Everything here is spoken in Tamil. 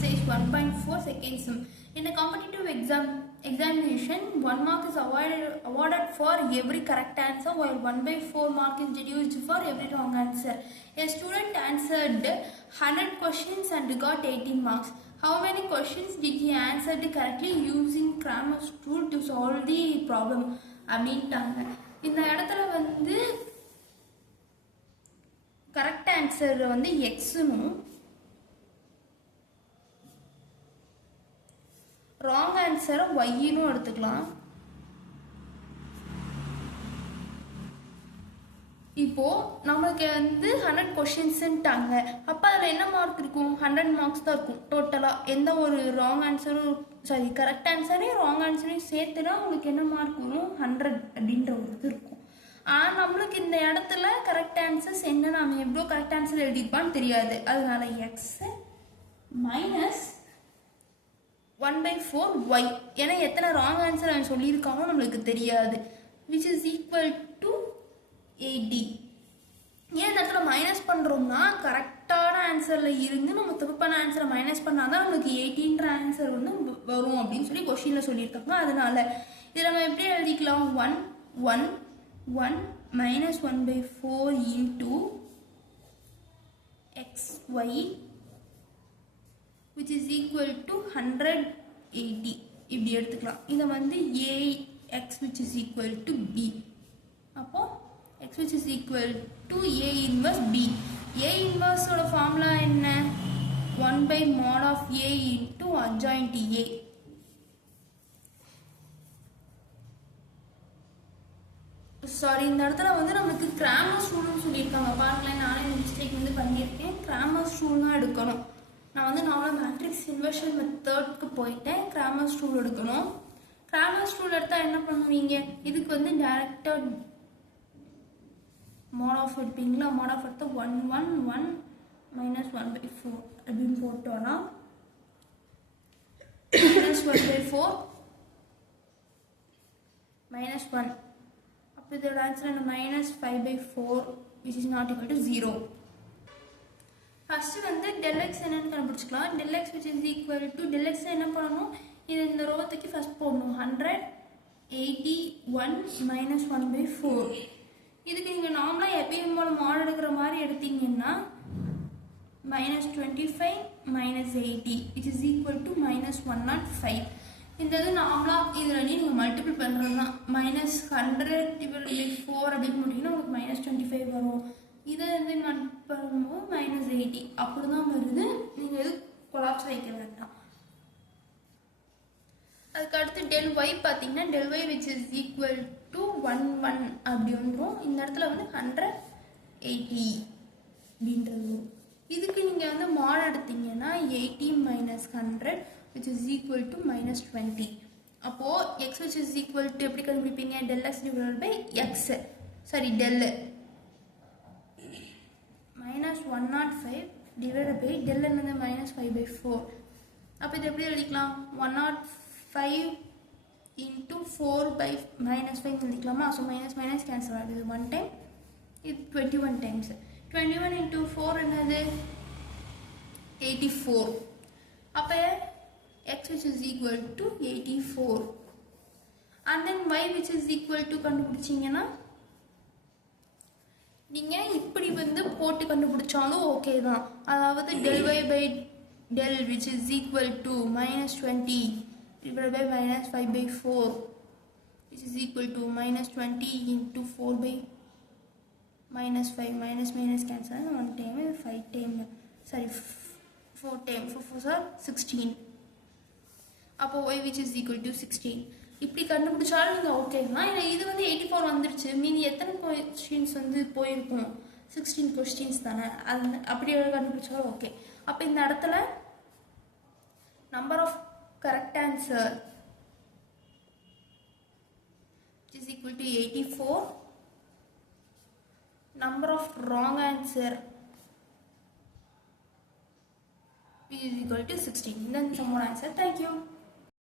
exercise 1.4 second sum. In a competitive examination, 1 mark is awarded for every correct answer, while 1/4 mark is deduced for every wrong answer. A student answered 100 questions and got 18 marks. How many questions did he answer correctly using Cramer's rule to solve the problem? அப்படின்ட்டாங்க. இந்த இடத்துல வந்து கரெக்ட் ஆன்சர் வந்து எக்ஸ்னும் ராங் ஆன்சரை ஒய்னும் எடுத்துக்கலாம். இப்போ நம்மளுக்கு வந்து 100 கொஸ்டின்ஸ்ட்டாங்க. அப்போ அதில் என்ன மார்க் இருக்கும்? 100 மார்க்ஸ் தான் இருக்கும் டோட்டலாக. எந்த ஒரு ராங் ஆன்சரும் கரெக்ட் ஆன்சரையும் ராங் ஆன்சரையும் சேர்த்துனா உங்களுக்கு என்ன மார்க் வரும்? 100 அப்படின்ற ஒரு இது இருக்கும். ஆனால் நம்மளுக்கு இந்த இடத்துல கரெக்ட் ஆன்சர்ஸ் என்ன, நாம எவ்வளோ கரெக்ட் ஆன்சர் எழுதியிருப்பான்னு தெரியாது. அதனால எக்ஸ் மைனஸ் 1/4 ஒய், ஏன்னா எத்தனை ராங் ஆன்சர் அவன் சொல்லியிருக்கானோ நம்மளுக்கு தெரியாது, விச் இஸ் ஈக்குவல் டு 80. ஏன் இந்த இடத்துல மைனஸ் பண்ணுறோம்னா கரெக்டான ஆன்சரில் இருந்து நம்ம தப்பான ஆன்சரை மைனஸ் பண்ணால் தான் நம்மளுக்கு 80ன்ற ஆன்சர் வந்து வரும் அப்படின்னு சொல்லி கொஷினில் சொல்லியிருக்காங்க. அதனால இதை நம்ம எப்படி எழுதிக்கலாம்? 1 1 1 minus 1/4 into xy which is equal to 180 இப்படி எடுத்துக்கலாம். இதை வந்து ax which is equal to b. அப்போ x which is equal to a inverse b. a inverse ஓட ஃபார்முலா என்ன? 1/mod of a into adjoint a. Sorry, இந்த இடத்துல வந்து நம்மளுக்கு கிராமர்ஸ் ரூல்னு சொல்லியிருக்காங்க. பாருங்களேன், நானே இந்த மிஸ்டேக் வந்து பண்ணியிருக்கேன். கிராமர்ஸ் ரூல் தான் எடுக்கணும். நான் வந்து நார்மல் மேட்ரிக்ஸ் இன்வர்ஷன் மெத்தட்க்கு போயிட்டேன். கிராமர்ஸ் ரூல் எடுக்கணும். கிராமர்ஸ் ரூல் எடுத்தால் என்ன பண்ணுவீங்க? இதுக்கு வந்து டைரக்டாக மோட் ஆஃப் எடுப்பீங்களா? மோட் ஆஃப் எடுத்தால் 1 1 1 மைனஸ் 1/4 அப்படின்னு போட்டோன்னா மைனஸ் 1/4 மைனஸ் 1. இதோட ஆன்சர் என்ன? Minus 5/4 which is not equal to 0. First வந்து del x என்னன்னு கண்டுபிடிச்சிக்கலாம். del x which is equal to del x என்ன பண்ணணும்? இது இந்த ரோத்துக்கு ஃபர்ஸ்ட் போடணும். 181 minus 1/4. இதுக்கு நீங்கள் நார்மலாக எப்பயும் போல மாடல் எடுக்கிற மாதிரி எடுத்தீங்கன்னா minus 25 minus 80 which is equal to minus 105. இந்த இது நார்மலாக இதில் நீங்கள் மல்டிபிள் பண்ணுறது தான். மைனஸ் 100/4 அப்படின்னு போட்டிங்கன்னா உங்களுக்கு மைனஸ் 25 வரும். இதை வந்து நான் பண்ணும்போது மைனஸ் 80 அப்படி தான் வருது. நீங்கள் எது கொலாப்ஸ் வைக்க வேண்டாம். அதுக்கு அடுத்து டெல் ஒய் பார்த்தீங்கன்னா del y which is equal to 1 1 அப்படி வந்துடும். இந்த இடத்துல வந்து 180 அப்படின்றது. இதுக்கு நீங்கள் வந்து மாட் எடுத்தீங்கன்னா 80 minus 100 which is equal to minus 20. அப்போ x which is equal to எப்படி கண்டுபிடிப்பீங்க? del x divided by x, sorry del minus 105 divided by del என்னது minus 5/4. அப்போ இது எப்படி எழுதிக்கலாம்? 105 into 4 by minus 5 எழுதிக்கலாமா? ஸோ மைனஸ் மைனஸ் கேன்சல் ஆகுது. 1 டைம் இது 21 டைம்ஸ். 21 into 4 என்னது? 84. அப்போ x which is equal to 84 and then y which is equal to கண்டுபிடிச்சிங்கன்னா நீங்கள் இப்படி வந்து போட்டு கண்டுபிடிச்சாலும் ஓகே தான். அதாவது del y by del which is equal to minus 20 divided by minus 5/4 which is equal to minus 20 into 4 by minus 5 minus minus cancel 1 time 5 time sorry 4 time 4 4 are 16. அப்போ y which is equal to 16 இப்படி கண்டுபிடிச்சாலும் நீங்கள் ஓகே தான். இல்லை இது வந்து 84 வந்துருச்சு, மீதி எத்தனை கொஸ்டின்ஸ் வந்து போயிருக்கும்? 16 கொஸ்டின்ஸ் தானே. அது அப்படி கண்டுபிடிச்சாலும் ஓகே. அப்போ இந்த இடத்துல number of correct answer which is equal to 84, number of wrong answer which is equal to 16. Then some more answer. Thank you.